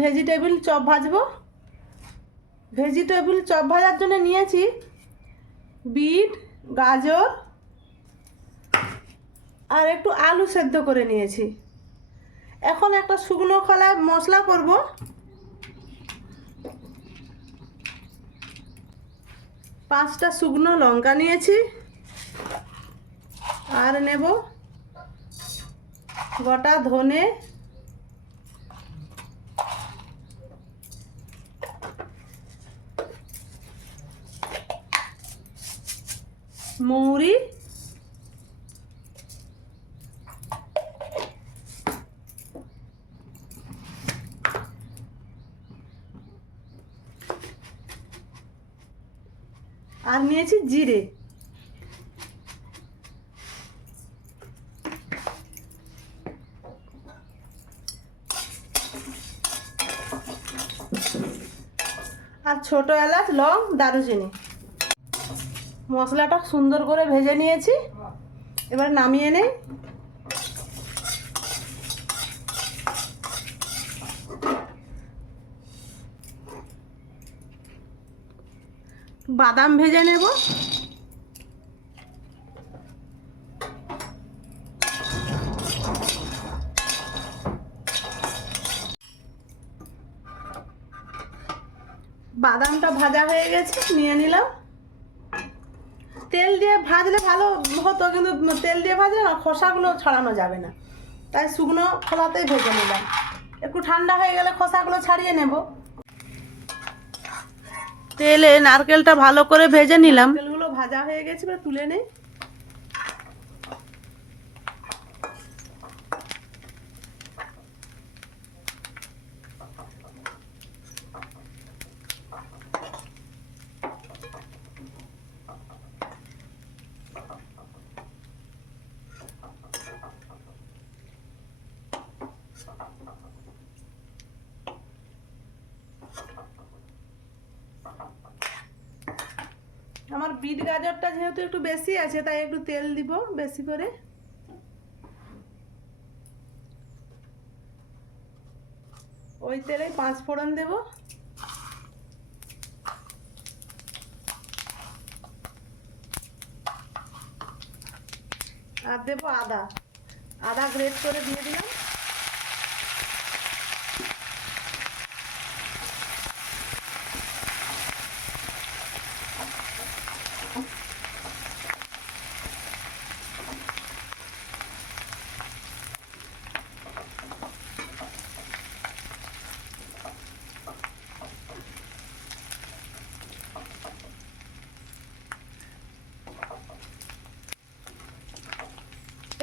Vegetable chop ভাজবো। Vegetable chop ভাজার জন্য নিয়েছি বিট, গাজর আর একটু আলু সেদ্ধ করে নিয়েছি। এখন একটা শুকনো খোলায় মশলা করব। পাঁচটা শুকনো লঙ্কা নিয়েছি আর নেব গোটা ধনে, মৌরি, আর নিয়েছি জিরে। আর ছোট এলাচ, লং, দারুচিনি। মশলাটা সুন্দর করে ভেজে নিয়েছি, এবার নামিয়ে নেই। বাদাম ভেজে নেব। বাদামটা ভাজা হয়ে গেছে, নিয়ে নিলাম। তেল দিয়ে ভাজলে ভালো হতো, কিন্তু তেল দিয়ে ভাজলে না খোসাগুলো ছাড়ানো যাবে না, তাই শুকনো খোলাতেই ভেজে নিলাম। একটু ঠান্ডা হয়ে গেলে খোসাগুলো ছাড়িয়ে নেব। তেলে নারকেলটা ভালো করে ভেজে নিলাম। নারকেলগুলো ভাজা হয়ে গেছে, এবার তুলে নেই। আমার বিট গাজরটা যেহেতু একটু বেশি আছে, তাই একটু তেল দিব বেশি করে। ওই তেলে 5 ফোড়ন দেব। আর দেবো আদা। আদা গ্রেট করে দিয়ে দিলাম।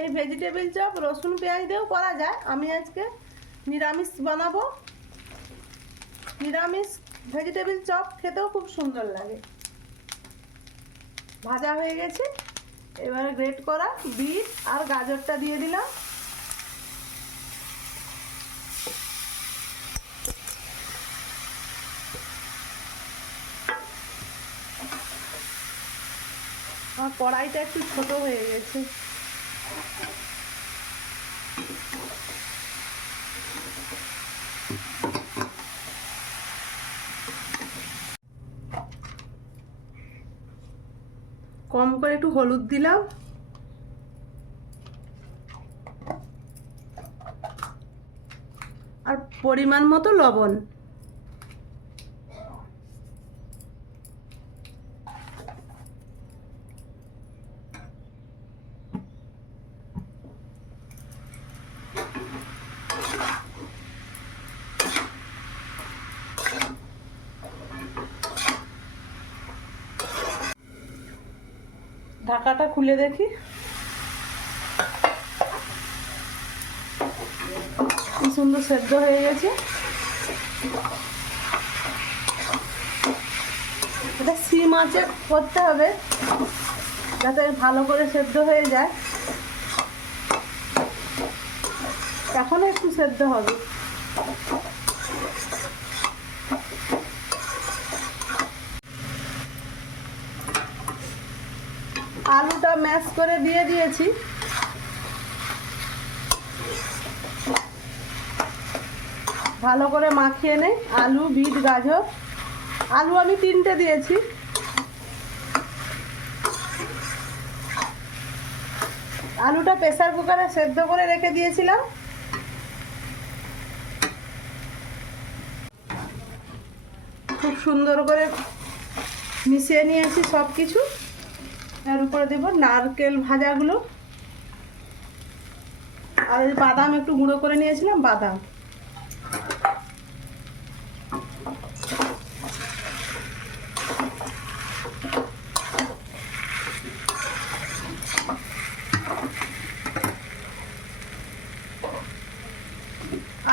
এই ভেজিটেবিল চপ রসুন পেঁয়াজ দিয়েও করা যায়, আমি আজকে নিরামিষ বানাবো। নিরামিষ ভেজিটেবিল চপ খেতেও খুব সুন্দর লাগে। ভাজা হয়ে গেছে, এবারে গ্রেট করা বিট আর গাজরটা দিয়ে দিলাম। আমার কড়াইটা একটু ছোট হয়ে গেছে। কম করে একটু হলুদ দিলাম, আর পরিমাণ মতো লবণ। ঢাকাটা খুলে দেখি, কি সুন্দর সেদ্ধ হয়ে গেছে। এটা সিম আঁচে করতে হবে যাতে ভালো করে সেদ্ধ হয়ে যায়। এখনো একটু সেদ্ধ হবে। আলুটা ম্যাশ করে দিয়ে দিয়েছি। ভালো করে মাখিয়ে নেই। আলু, বিট, গাজর, আলু আমি 3টে দিয়েছি। আলুটা প্রেসার কুকারে সেদ্ধ করে রেখে দিয়েছিলাম। খুব সুন্দর করে মিশিয়ে নিয়েছি সব কিছু। এর উপরে দেব নারকেল ভাজাগুলো, আর এই বাদাম একটু গুঁড়ো করে নিয়েছিলাম, বাদাম।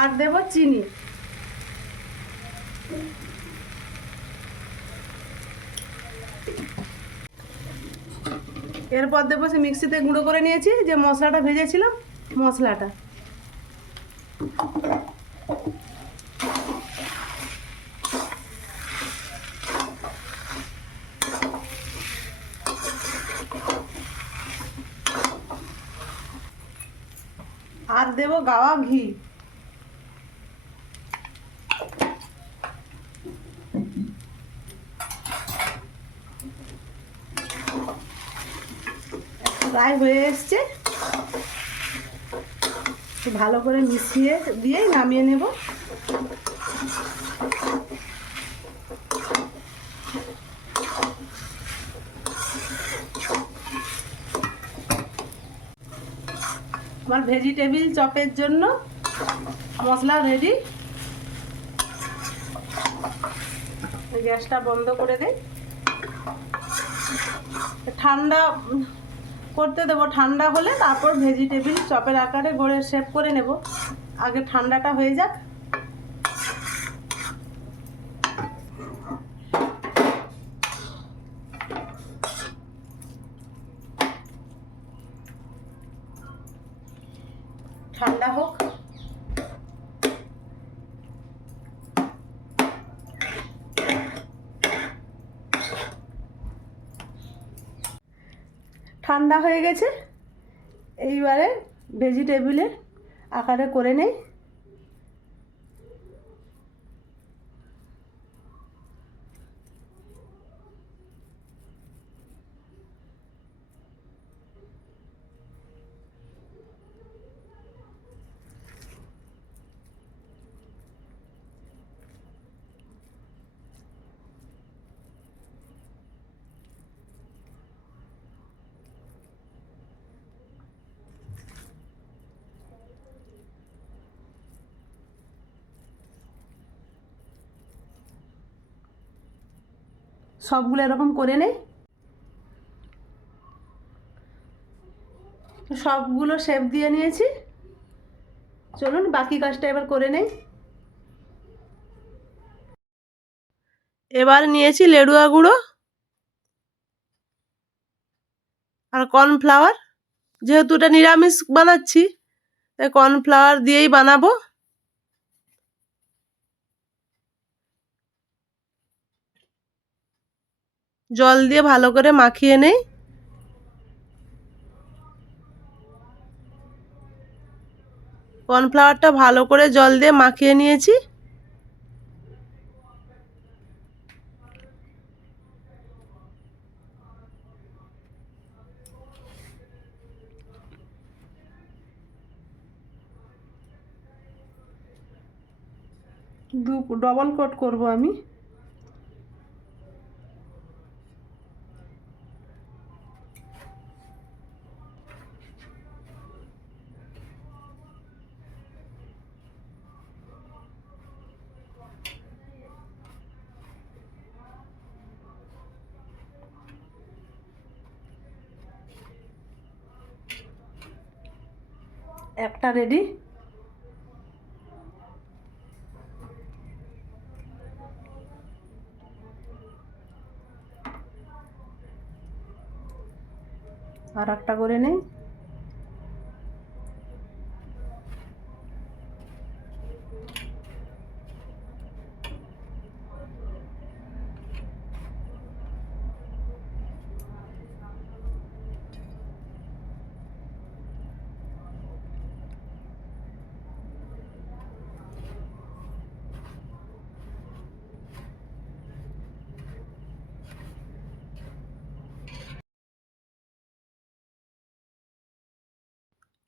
আর দেব চিনি। এরপর দেবো সে মিক্সিতে গুঁড়ো করে নিয়েছি যে মশলাটা ভেজেছিলাম, মশলাটা। আর দেব গাওয়া ঘি। প্রায় হয়ে এসছে, ভালো করে মিশিয়ে দিয়ে নামিয়ে নেব। আমার ভেজিটেবিল চপের জন্য মশলা রেডি। গ্যাসটা বন্ধ করে দেই। ঠান্ডা করতে দেবো, ঠান্ডা হলে তারপর ভেজিটেবিল চপের আকারে গড়ে শেপ করে নেব। আগে ঠান্ডাটা হয়ে যাক। ঠান্ডা হোক। ঠান্ডা হয়ে গেছে, এইবারে ভেজিটেবিলের আকারে করে নেই। সবগুলো এরকম করে নেই। সবগুলো শেপ দিয়ে নিয়েছি। চলুন বাকি কাজটা এবার করে নেই। এবার নিয়েছি লেডুয়া গুঁড়ো আর কর্নফ্লাওয়ার। যেহেতু এটা নিরামিষ বানাচ্ছি, তাই কর্নফ্লাওয়ার দিয়েই বানাবো। জল দিয়ে ভালো করে মাখিয়ে নেই। কর্নফ্লাওয়ারটা ভালো করে জল দিয়ে মাখিয়ে নিয়েছি। ডবল কোট করব আমি। একটা রেডি। আর একটা করে নেই।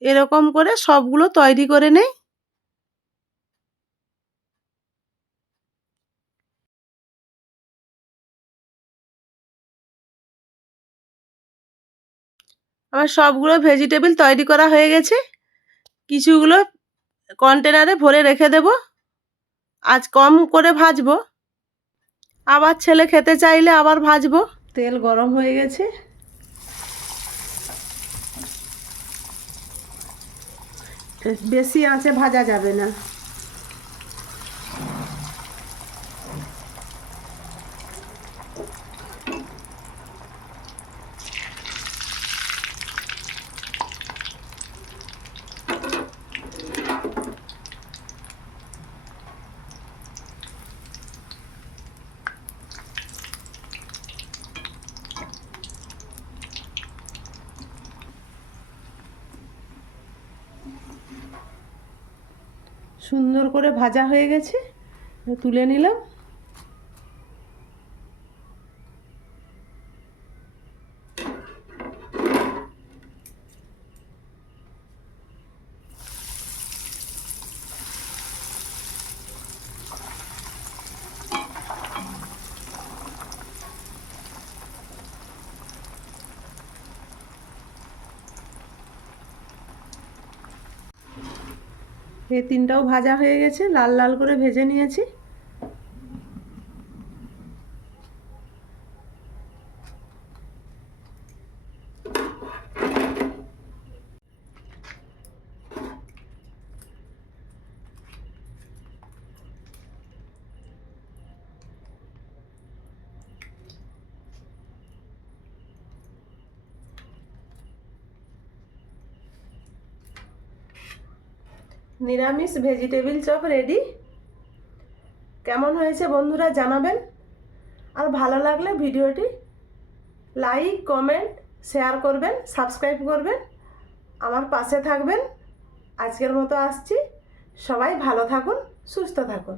এরকম করে সবগুলো তৈরি করে নেই। আমার সবগুলো ভেজিটেবল তৈরি করা হয়ে গেছে। কিছুগুলো কন্টেনারে ভরে রেখে দেব। আজ কম করে ভাজবো, আবার ছেলে খেতে চাইলে আবার ভাজবো। তেল গরম হয়ে গেছে, বেশি আঁচে ভাজা যাবে না। সুন্দর করে ভাজা হয়ে গেছে, তুলে নিলাম। এই তিনটাও ভাজা হয়ে গেছে, লাল লাল করে ভেজে নিয়েছি। নিরামিষ ভেজিটেবিল চপ রেডি। কেমন হয়েছে বন্ধুরা জানাবেন, আর ভালো লাগলে ভিডিওটি লাইক, কমেন্ট, শেয়ার করবেন, সাবস্ক্রাইব করবেন, আমার পাশে থাকবেন। আজকের মতো আসছি। সবাই ভালো থাকুন, সুস্থ থাকুন।